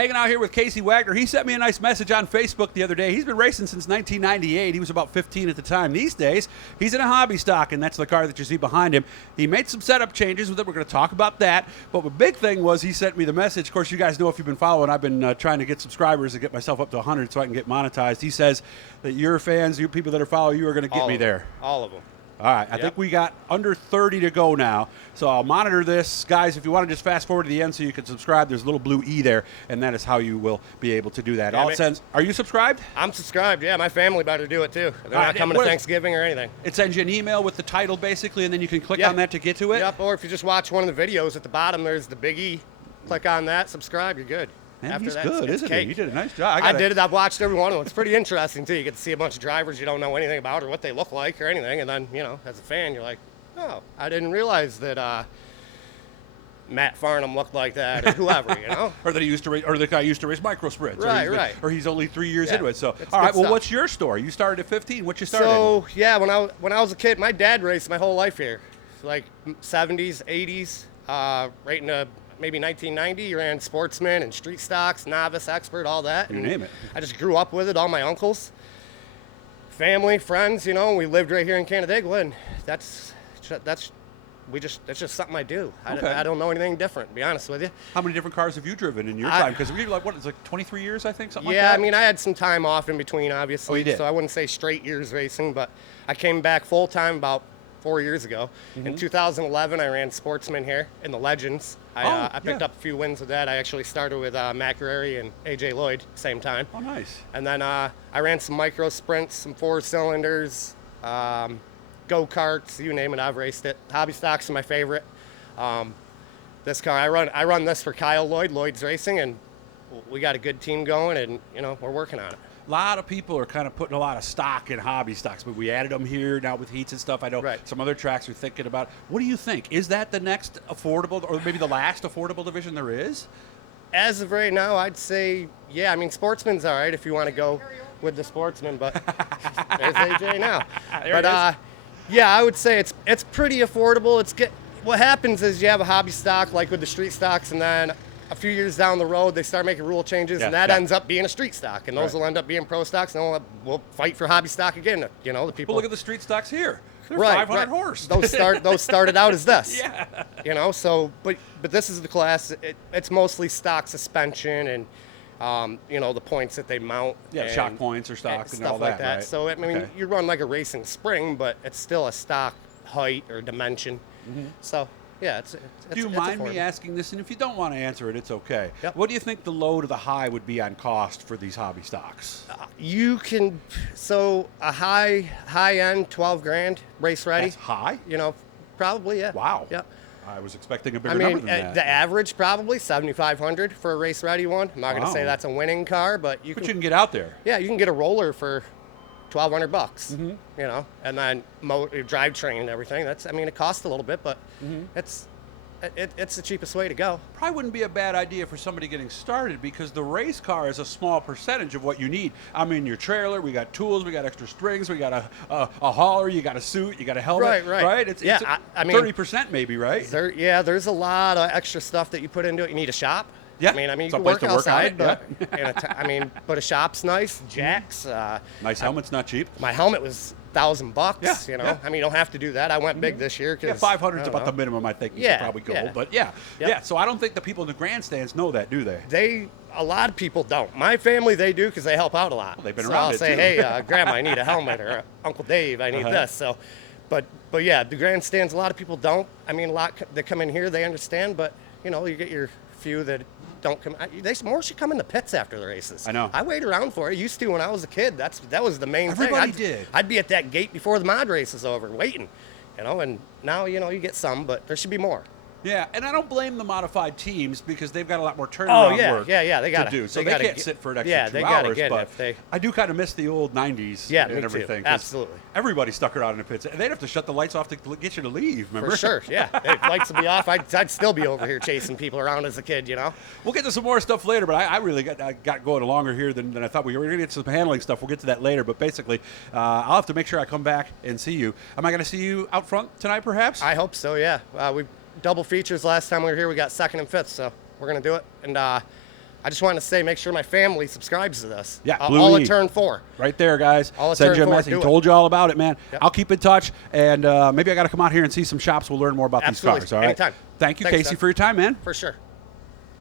Hanging out here with Casey Wagner. He sent me a nice message on Facebook the other day. He's been racing since 1998. He was about 15 at the time. These days, he's in a hobby stock, and that's the car that you see behind him. He made some setup changes with it. We're going to talk about that. But the big thing was he sent me the message. Of course, you guys know if you've been following, I've been trying to get subscribers and get myself up to 100 so I can get monetized. He says that your fans, you people that are following you, are going to get me there. All of them. All right, I think we got under 30 to go now, so I'll monitor this. Guys, if you want to just fast forward to the end so you can subscribe, there's a little blue E there, and that is how you will be able to do that. Yeah, Are you subscribed? I'm subscribed, yeah. My family better do it, too. They're not coming to Thanksgiving or anything. It sends you an email with the title, basically, and then you can click on that to get to it? Yep, or if you just watch one of the videos at the bottom, there's the big E. Click on that, subscribe, you're good. Man, he's good, isn't he? You did a nice job. I did it. I've watched every one of them. It's pretty interesting, too. You get to see a bunch of drivers you don't know anything about or what they look like or anything. And then, you know, as a fan, you're like, oh, I didn't realize that Matt Farnham looked like that or whoever, you know? Or that he used to race, or the guy used to race micro sprints. Right. Or he's only 3 years into it. So, all right, well, what's your story? You started at 15. What you started So, yeah, when I was a kid, my dad raced my whole life here. Like 70s, 80s, right in the maybe 1990, you ran sportsman and street stocks, novice, expert, all that. You name it. I just grew up with it, all my uncles, family, friends, you know, we lived right here in Canandaigua, and that's just something I do. Okay. I don't know anything different, to be honest with you. How many different cars have you driven in your time? Because we like, it's like 23 years, I think, something like that? Yeah, I mean, I had some time off in between, obviously. Oh, you did? So I wouldn't say straight years racing, but I came back full-time about 4 years ago. In 2011, I ran Sportsman here in the Legends. I picked up a few wins with that. I actually started with McErary and A.J. Lloyd same time. Oh, nice. And then I ran some micro sprints, some four-cylinders, go-karts, you name it, I've raced it. Hobby stocks are my favorite. This car, I run this for Kyle Lloyd, Lloyd's Racing, and we got a good team going, and, you know, we're working on it. A lot of people are kind of putting a lot of stock in hobby stocks, but we added them here now with heats and stuff. I know some other tracks are thinking about. What do you think? Is that the next affordable, or maybe the last affordable division there is? As of right now, I'd say, yeah. I mean, Sportsman's all right if you want to go with the Sportsman, but there's AJ now. Yeah, I would say it's pretty affordable. What happens is you have a hobby stock like with the street stocks, and then a few years down the road, they start making rule changes, and that ends up being a street stock, and those will end up being pro stocks, and we'll fight for hobby stock again. You know, the people. Well, look at the street stocks here. They're 500 horse. Those started out as this. Yeah. You know, so but this is the class. It's mostly stock suspension and you know, the points that they mount. Yeah, and shock points or stock and stuff all like that. Right? So I mean, you run like a racing spring, but it's still a stock height or dimension. So. Yeah, do you mind me asking this? And if you don't want to answer it, it's okay. Yep. What do you think the low to the high would be on cost for these hobby stocks? You can, so a high end, 12 grand, race ready. That's high? You know, probably, yeah. Wow. Yep. I was expecting a bigger number than that. The average probably 7,500 for a race ready one. I'm not going to say that's a winning car, but you can get out there. Yeah, you can get a roller for $1,200, you know, and then drivetrain and everything. It costs a little bit, but it's the cheapest way to go. Probably wouldn't be a bad idea for somebody getting started, because the race car is a small percentage of what you need. I mean, your trailer, we got tools, we got extra strings, we got a hauler, you got a suit, you got a helmet. Right. It's 30% maybe, right? There's a lot of extra stuff that you put into it. You need a shop. Yeah, I mean, you can work outside, but but a shop's nice. Jacks. Nice helmet's not cheap. My helmet was $1,000. Yeah, you know, I mean, you don't have to do that. I went big this year. 500 is about the minimum I think you should probably go. But so I don't think the people in the grandstands know that, do they? A lot of people don't. My family, they do, because they help out a lot. Well, they've been so around I'll it say, too. hey, Grandma, I need a helmet, or Uncle Dave, I need this. So, but yeah, the grandstands, a lot of people don't. I mean, a lot that come in here, they understand, but you know, you get your few that don't come. More should come in the pits after the races. I know. I wait around for it. I used to when I was a kid. That was the main thing. Everybody did. I'd be at that gate before the mod race is over, waiting. You know, and now you get some, but there should be more. Yeah, and I don't blame the modified teams, because they've got a lot more turnaround work they gotta, to do. So they can't sit for an extra 2 gotta hours. get But it I do kind of miss the old 90s and everything. Too. Absolutely. Everybody stuck around in the pits. And they'd have to shut the lights off to get you to leave, remember? For sure, yeah. If lights would be off, I'd still be over here chasing people around as a kid, you know? We'll get to some more stuff later, but I really got going longer here than I thought we were. We're going to get to some handling stuff. We'll get to that later. But basically, I'll have to make sure I come back and see you. Am I going to see you out front tonight, perhaps? I hope so, yeah. We double features last time we were here. We got second and fifth, so we're going to do it. And I just want to say, make sure my family subscribes to this. Yeah, all Blue at turn 4. Right there, guys. All at Send turn you a 4, message. do He it. told you all about it, man. Yep. I'll keep in touch, and maybe I got to come out here and see some shops. We'll learn more about Absolutely. these cars. All right. Anytime. Thank you, Thanks, Casey, Doug. for your time, man. For sure.